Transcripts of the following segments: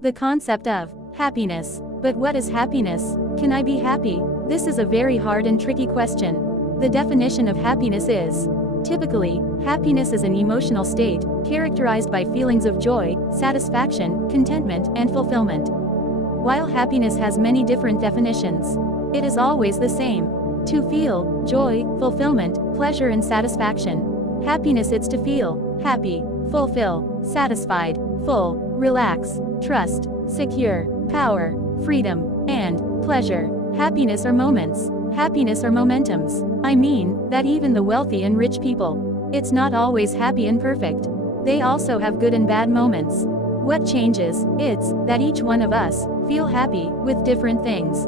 The concept of happiness. But what is happiness? Can I be happy? This is a very hard and tricky question. The definition of happiness is: typically, happiness is an emotional state, characterized by feelings of joy, satisfaction, contentment, and fulfillment. While happiness has many different definitions, it is always the same. To feel joy, fulfillment, pleasure and satisfaction. Happiness is to feel happy, fulfill, satisfied, full, relax, trust, secure, power, freedom, and pleasure. Happiness are moments. Happiness are momentums. I mean, that even the wealthy and rich people, it's not always happy and perfect. They also have good and bad moments. What changes, it's that each one of us feel happy with different things.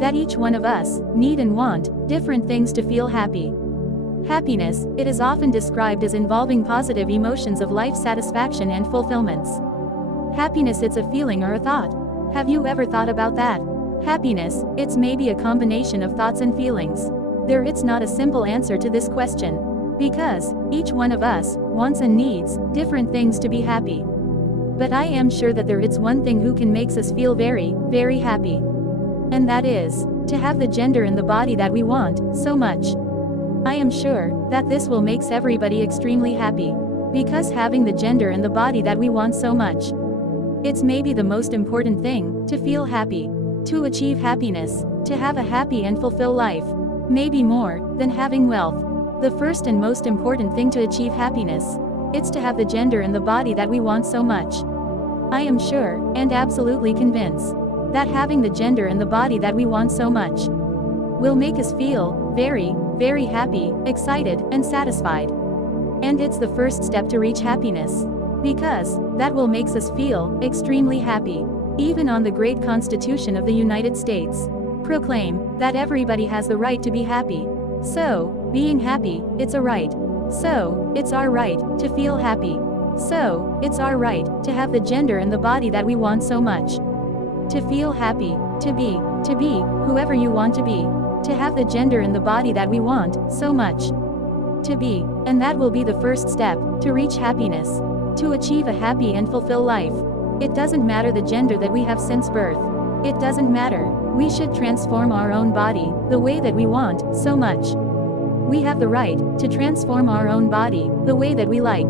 That each one of us need and want different things to feel happy. Happiness, it is often described as involving positive emotions of life satisfaction and fulfillments. Happiness, it's a feeling or a thought. Have you ever thought about that? Happiness, it's maybe a combination of thoughts and feelings. It's not a simple answer to this question. Because each one of us wants and needs different things to be happy. But I am sure that it's one thing who can makes us feel very, very happy. And that is to have the gender and the body that we want so much. I am sure that this will makes everybody extremely happy. Because having the gender and the body that we want so much, it's maybe the most important thing to feel happy, to achieve happiness, to have a happy and fulfill life. Maybe more than having wealth. The first and most important thing to achieve happiness, it's to have the gender and the body that we want so much. I am sure, and absolutely convinced, that having the gender and the body that we want so much will make us feel very, very happy, excited, and satisfied. And it's the first step to reach happiness. Because that will makes us feel extremely happy. Even on the great Constitution of the United States proclaim that everybody has the right to be happy. So, being happy, it's a right. So, it's our right to feel happy. So, it's our right to have the gender and the body that we want so much. To feel happy, to be whoever you want to be. To have the gender and the body that we want so much. To be, and that will be the first step to reach happiness. To achieve a happy and fulfill life. It doesn't matter the gender that we have since birth. It doesn't matter. We should transform our own body the way that we want so much. We have the right to transform our own body the way that we like.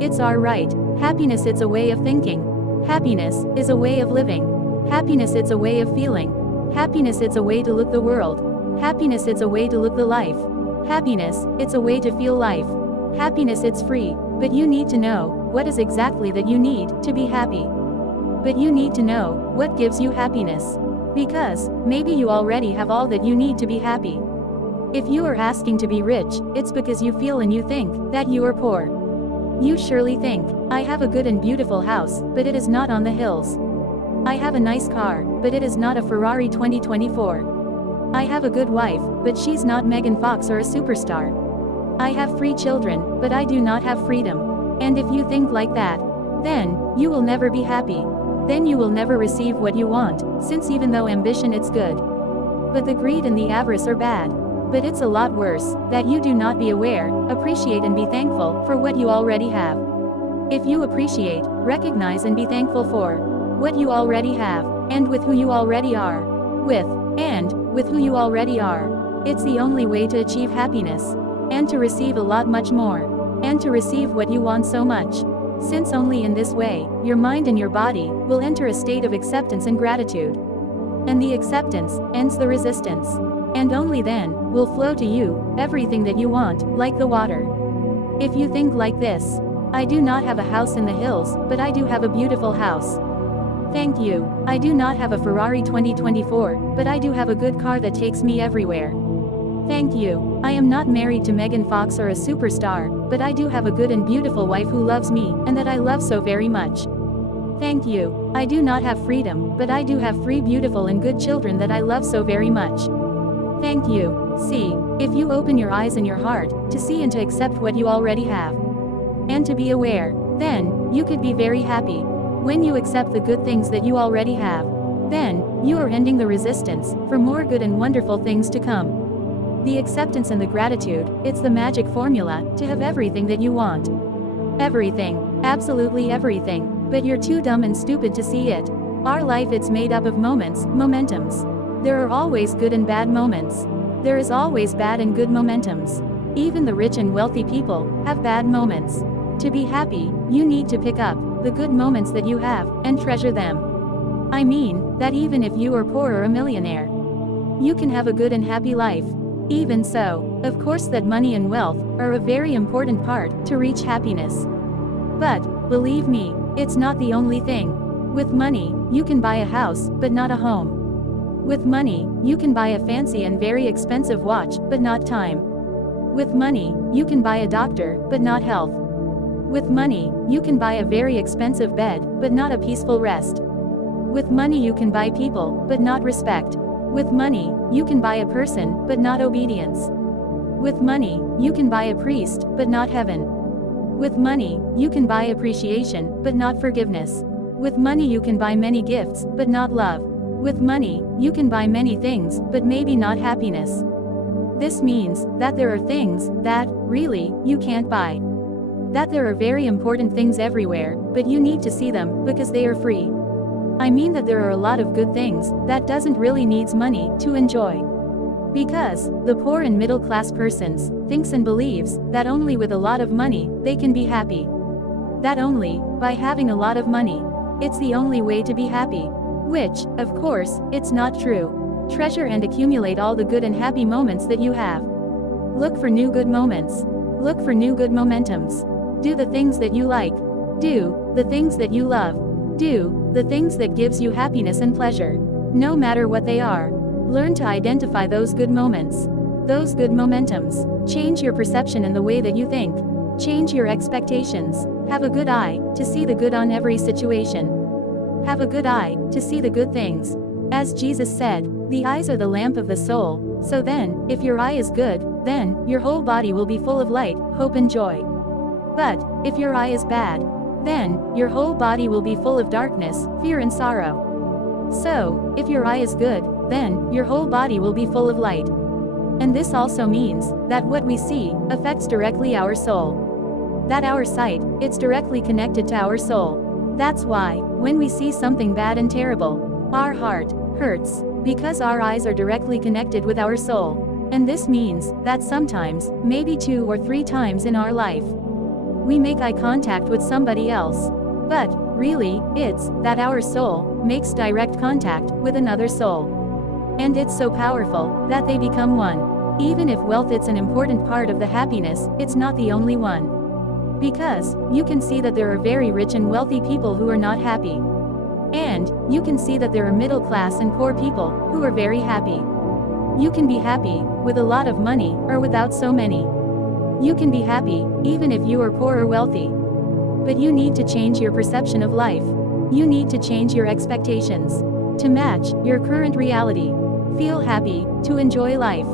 It's our right. Happiness, it's a way of thinking. Happiness is a way of living. Happiness, it's a way of feeling. Happiness, it's a way to look the world. Happiness, it's a way to look the life. Happiness, it's a way to feel life. Happiness, it's free, but you need to know what is exactly that you need to be happy. But you need to know what gives you happiness. Because maybe you already have all that you need to be happy. If you are asking to be rich, it's because you feel and you think that you are poor. You surely think, I have a good and beautiful house, but it is not on the hills. I have a nice car, but it is not a Ferrari 2024. I have a good wife, but she's not Megan Fox or a superstar. I have free children, but I do not have freedom. And if you think like that, then you will never be happy. Then you will never receive what you want, since even though ambition it's good, but the greed and the avarice are bad. But it's a lot worse that you do not be aware, appreciate and be thankful for what you already have. If you appreciate, recognize and be thankful for what you already have, and with who you already are, with who you already are, it's the only way to achieve happiness, and to receive a lot much more, and to receive what you want so much. Since only in this way, your mind and your body will enter a state of acceptance and gratitude. And the acceptance ends the resistance. And only then will flow to you everything that you want, like the water. If you think like this, I do not have a house in the hills, but I do have a beautiful house. Thank you. I do not have a Ferrari 2024, but I do have a good car that takes me everywhere. Thank you. I am not married to Megan Fox or a superstar, but I do have a good and beautiful wife who loves me, and that I love so very much. Thank you. I do not have freedom, but I do have three beautiful and good children that I love so very much. Thank you. See, if you open your eyes and your heart, to see and to accept what you already have, and to be aware, then, you could be very happy. When you accept the good things that you already have, then, you are ending the resistance, for more good and wonderful things to come. The acceptance and the gratitude, it's the magic formula, to have everything that you want. Everything. Absolutely everything, but you're too dumb and stupid to see it. Our life, it's made up of moments, momentums. There are always good and bad moments. There is always bad and good momentums. Even the rich and wealthy people have bad moments. To be happy, you need to pick up the good moments that you have and treasure them. I mean, that even if you are poor or a millionaire, you can have a good and happy life. Even so, of course that money and wealth are a very important part to reach happiness. But, believe me, it's not the only thing. With money, you can buy a house, but not a home. With money, you can buy a fancy and very expensive watch, but not time. With money, you can buy a doctor, but not health. With money, you can buy a very expensive bed, but not a peaceful rest. With money you can buy people, but not respect. With money, you can buy a person, but not obedience. With money, you can buy a priest, but not heaven. With money, you can buy appreciation, but not forgiveness. With money you can buy many gifts, but not love. With money, you can buy many things, but maybe not happiness. This means that there are things that, really, you can't buy. That there are very important things everywhere, but you need to see them, because they are free. I mean that there are a lot of good things that doesn't really needs money to enjoy. Because the poor and middle class persons thinks and believes that only with a lot of money they can be happy. That only by having a lot of money, it's the only way to be happy. Which, of course, it's not true. Treasure and accumulate all the good and happy moments that you have. Look for new good moments. Look for new good momentums. Do the things that you like. Do the things that you love. Do the things that gives you happiness and pleasure. No matter what they are. Learn to identify those good moments. Those good momentums. Change your perception and the way that you think. Change your expectations. Have a good eye to see the good on every situation. Have a good eye to see the good things. As Jesus said, the eyes are the lamp of the soul. So then, if your eye is good, then your whole body will be full of light, hope and joy. But if your eye is bad, then your whole body will be full of darkness, fear and sorrow. So, if your eye is good, then your whole body will be full of light. And this also means that what we see affects directly our soul. That our sight, it's directly connected to our soul. That's why, when we see something bad and terrible, our heart hurts, because our eyes are directly connected with our soul. And this means that sometimes, maybe 2 or 3 times in our life, we make eye contact with somebody else. But, really, it's that our soul makes direct contact with another soul. And it's so powerful that they become one. Even if wealth it's an important part of the happiness, it's not the only one. Because, you can see that there are very rich and wealthy people who are not happy. And, you can see that there are middle class and poor people who are very happy. You can be happy with a lot of money or without so many. You can be happy, even if you are poor or wealthy. But you need to change your perception of life. You need to change your expectations to match your current reality. Feel happy to enjoy life.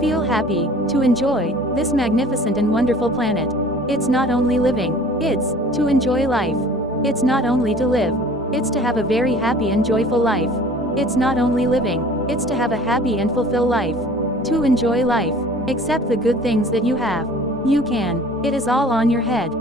Feel happy to enjoy this magnificent and wonderful planet. It's not only living, it's to enjoy life. It's not only to live, it's to have a very happy and joyful life. It's not only living, it's to have a happy and fulfilled life. To enjoy life. Accept the good things that you have. You can. It is all on your head.